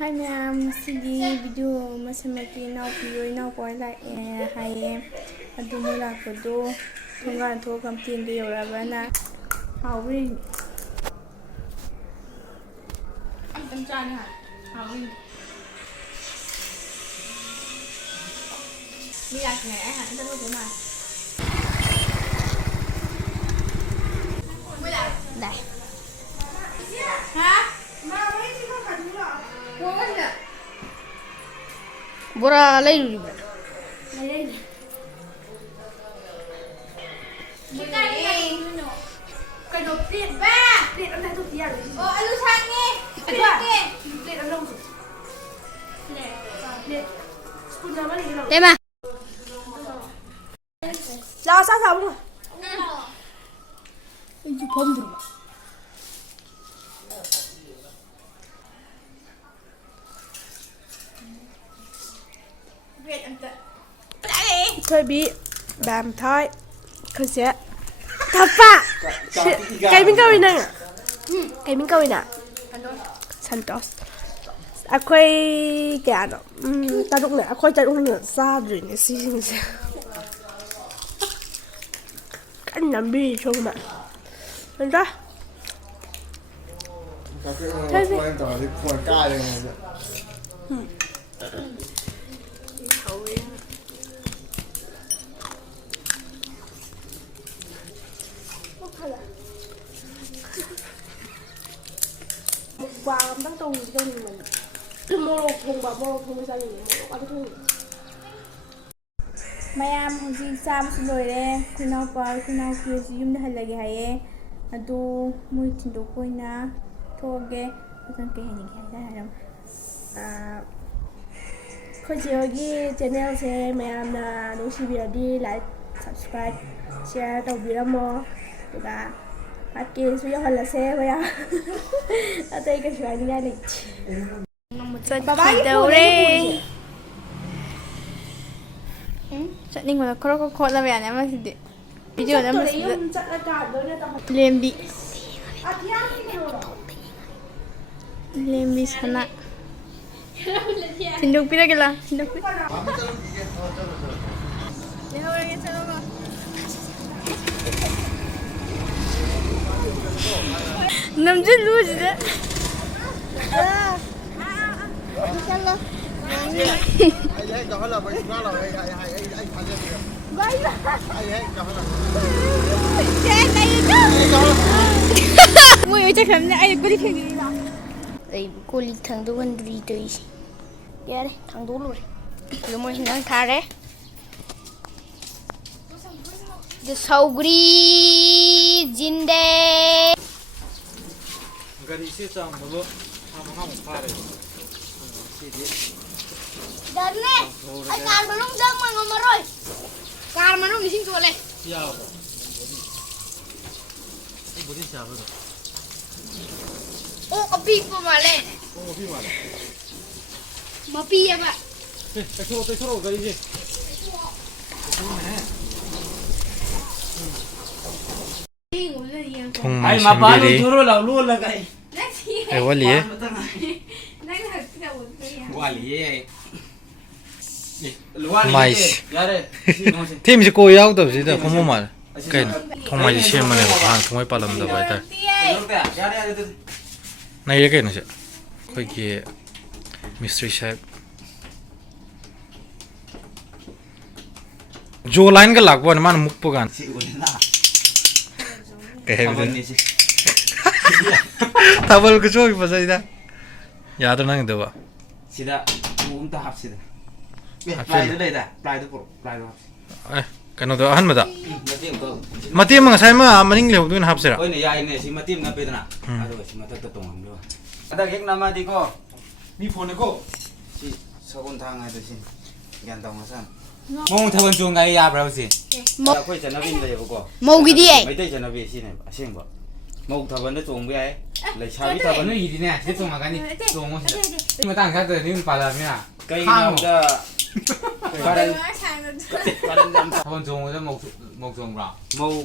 Hi ma'am, sidi video masamati Enaopa Lakpa haye adumu lakpado thongan tho campaign de yorabana hawri am chani ha hawri mi lakne ha anda lo ma đây ha Bora lấy rồi bạn. Lấy. Cái đồ tiền ba, tiền ăn thằng tiền rồi. Anh lu sang nghe. Tiền ăn đâu rồi? Đây mà. Ra sao sao rồi? Anh chụp phim rồi. Thôi bị bám thôi không sẽ thật phạ cái mình câu này cái mình câu này Santos quay cái nó ta lúc này quay chạy lúc nữa xa rồi này xin cái nằm bi không bạn mình ra thế gì Vàng bắt đầu cho mình mô thùng với gia đình ăn thùng mai am hồng sam xin lỗi đấy khuyên nào kia Yumda Enaopi haye adu mui thindo koina thoge kan ke hani ke haram khoi jeogi channel se mai am na no si video like subscribe share tàu biramo và phát kia suy hơn là xe thôi à ở đây cái chuyện này này đầu đi chắc nhưng mà có là về nhà mà gì video đó mà lem bi sana tinduk pira kela tinduk Namju lu juga. Insyaallah. Ai jangan lah bagi kalau ai phá lên kìa. Vậy mà. Ai jangan lah. Chết đây chứ. Mui chắc chắn là ai có đi thằng gì nào. Đây cô đi thằng đó vẫn đi tới. Dạ đây, thằng đó luôn. Lu mau hinang thare. The saugri jinde. Gari se chang bolo ham phare dan ne ai kar manung dang ma ngomaroi kar manung ising tole ya ini bodi siapa tu oh api pa male mapi ya pak terus gari je thùng ai mà bán thuro là luôn là cái ai quá lìa mais thêm gì cô yêu đâu gì đó không mua mà cái thùng mai xem mà này hàng thùng mai palam đâu vậy ta này cái nó sẽ cái kia mystery chef जो लाइन का लागू है मान मुक्पो गान कहे tabal ko choy pa sai da ya to nang dewa sida ta hap sida play du dai da play du eh kano do han ma da matim ma sai ma maning leu du hap sira oi ne ya ne si matim na pe dana ado si mata to tong do ada gek na ma di ko mi phone ko si sagon thang ai to sin gan tong san mong thawan chung ga ya bra si mo khoi chana bin le ko mau gi di ai mai dai chana be si ne aseng ba mong thawan da chung be ai le chawi thawan no yi di ne si chung ga ni chung mo si ma tang ka de ni pa la mi na kai na da Karen thôn chung đó một chung ra màu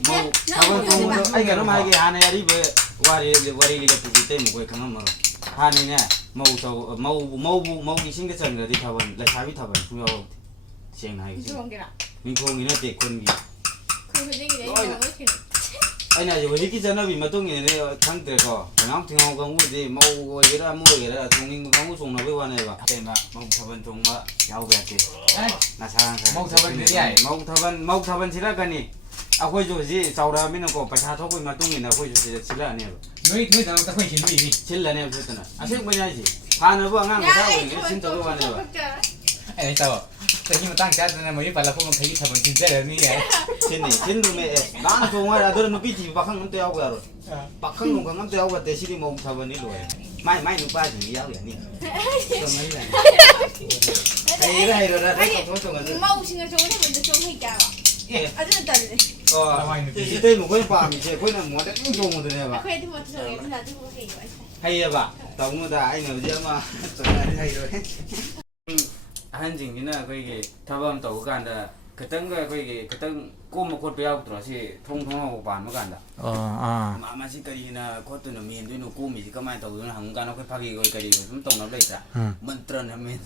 thôn chung anh cái nó mai cái anh này đi về qua đi cái gì tên một cái khăn mà 하니네 머우 이싱게 전거디 타번 레샤비 타번 중요 시행하기 민콩이네 대콘기 아니야 이거 이렇게 전화비 마동이네 강들거 그냥 팅하고 강우지 머우 이라 뭐이라 동인 강우 송나베 와네가 대마 머우 타번 동마 야우베티 나 사랑사 머우 타번 되야 머우 타번 지라가니 아고이 조지 자우라미는 거 바타토고 마동이나 고이 조지 지라네 너희 그 다음 딱 거기 신부이니 질라네 그랬잖아 아색 뭐냐지 하나부 안간 거 사고 이게 진짜 그 와네가 아니 따워 저기 땅 짜드나 뭐 이빨라 보면 거기 타면 진짜 레니 진니 진도메 나는 동아라 너는 비지 박한 놈도 하고 야로 박한 놈 강남도 하고 대시리 뭐 타버니 로에 많이 누빠지 야고 야니 이라 내가 도통은 마우싱을 좋은 분들 좀 해줘. 아주 달래. 이때 뭐 거기 밤이 제 거기는 뭐 내가 좋은 거 내가 그래도 뭐 저기 나도 보게 이거. 하이야 너무다 아이는 어디 아마 전화를 하이로 한징이나 거기 타밤 또 간다 그딴 거 거기 그딴 꼬먹 것 배우고 들어시 통통하고 밤을 간다 마마시까지나 그것도는 미인도 꼬미지 그만 또 그런 한가나 그 파기 거기까지 좀 동나블 있다 먼트라는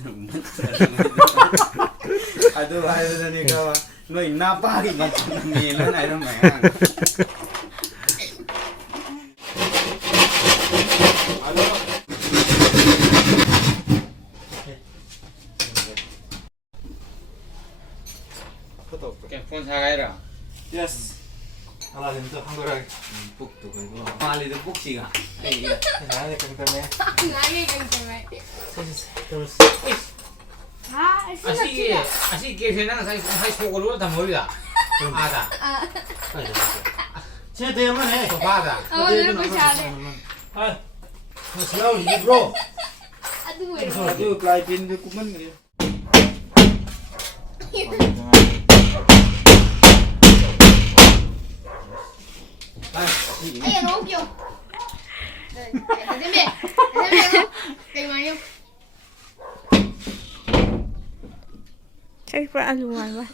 아도 하여서니까 너 있나 파기 맞는 미인은 이런 거야 폰 사가이라 예스 하나 좀 한거랑 북도 그리고 말리도 북시가 나에 깡깡에 나게 괜찮아. 아시게 회나는 사이 속으로 다 머리다 아다 제 때문에 바다 오늘 그 잘해. 아 슬라우 이브로 아주 왜 그 클라이핀 그 꿈은 그래 Ay, no, yo. Déjame. Cái máy không? Chắc phải ăn ngoài quá.